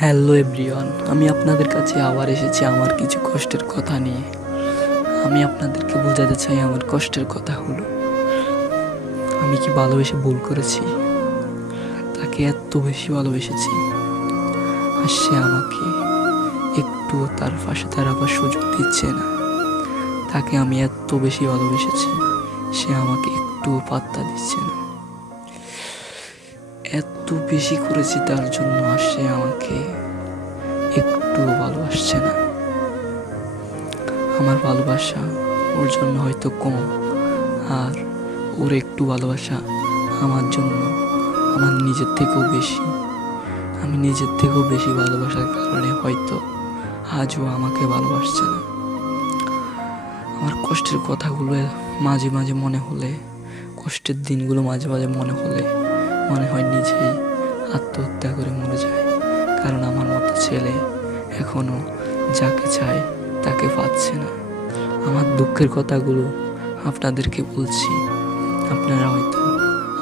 Hello everyone, আমি আপনাদের কাছে আবার এসেছি আমার কিছু কষ্টের কথা নিয়ে। আমি আপনাদেরকে বোঝাতে চাই আমার কষ্টের কথা হলো, আমি কি ভালোবেসে ভুল করেছি? তাকে এত বেশি ভালোবেসেছি, আর সে আমাকে একটুও তার পাশে দাঁড়াবার সুযোগ দিচ্ছে না। তাকে আমি এত বেশি ভালোবেসেছি, সে আমাকে একটুও পাত্তা দিচ্ছে না। এত বেশি করেছি তার জন্য, আর সে আমাকে একটুও ভালোবাসছে না। আমার ভালোবাসা ওর জন্য হয়তো কম, আর ওর একটু ভালোবাসা আমার জন্য আমার নিজের থেকেও বেশি। আমি নিজের থেকেও বেশি ভালোবাসার কারণে হয়তো আজও আমাকে ভালোবাসছে না। আমার কষ্টের কথাগুলো মাঝে মাঝে মনে হলে, কষ্টের দিনগুলো মাঝে মাঝে মনে হলে মনে হয় নিজেই আত্মহত্যা করে মরে যায়। কারণ আমার মতো ছেলে এখনও যাকে চায় তাকে পাচ্ছে না। আমার দুঃখের কথাগুলো আপনাদেরকে বলছি, আপনারা হয়তো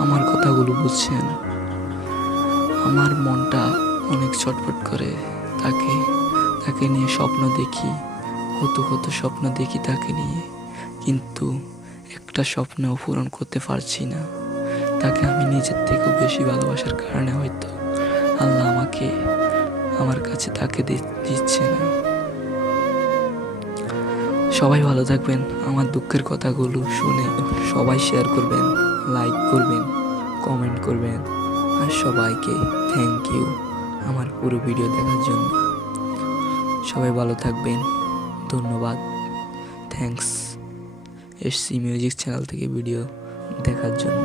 আমার কথাগুলো বুঝছেন। আমার মনটা অনেক ছটফট করে, তাকে তাকে নিয়ে স্বপ্ন দেখি, কত কত স্বপ্ন দেখি তাকে নিয়ে, কিন্তু একটা স্বপ্নও পূরণ করতে পারছি না। তাকে আমি নিজের থেকেও বেশি ভালোবাসার কারণে হয়তো আল্লাহ আমাকে আমার কাছে তাকে দিচ্ছে না। সবাই ভালো থাকবেন। আমার দুঃখের কথাগুলো শুনে সবাই শেয়ার করবেন, লাইক করবেন, কমেন্ট করবেন, আর সবাইকে থ্যাংক ইউ আমার পুরো ভিডিও দেখার জন্য। সবাই ভালো থাকবেন, ধন্যবাদ, থ্যাঙ্কস এসসি মিউজিক চ্যানেল থেকে ভিডিও দেখার জন্য।